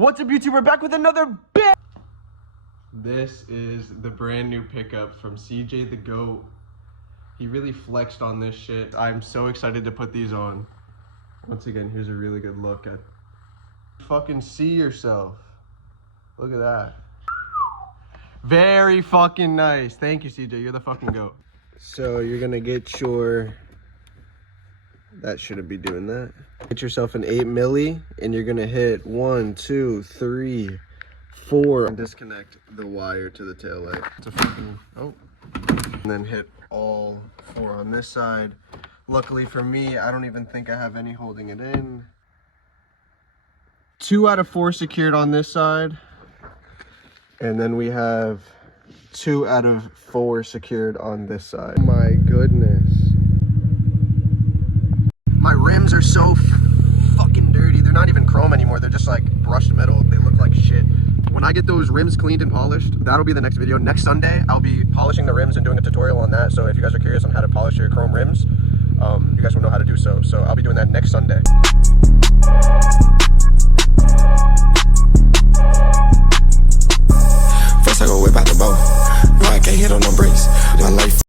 What's up, YouTube? We're back with another bit. This is the brand new pickup from CJ the Goat. He really flexed on this shit. I'm so excited to put these on. Once again, here's a really good look at. Fucking see yourself. Look at that. Very fucking nice. Thank you, CJ. You're the fucking goat. So you're gonna get your. That shouldn't be doing that. Get yourself an 8 milli, and you're gonna hit 1, 2, 3, 4. And disconnect the wire to the tail light. It's a fucking and then hit all 4 on this side. Luckily for me, I don't even think I have any holding it in. 2 out of 4 secured on this side, and then we have 2 out of 4 secured on this side. Oh my goodness. My rims are so fucking dirty. They're not even chrome anymore. They're just like brushed metal. They look like shit. When I get those rims cleaned and polished, that'll be the next video. Next Sunday, I'll be polishing the rims and doing a tutorial on that. So if you guys are curious on how to polish your chrome rims, you guys will know how to do so. So I'll be doing that next Sunday.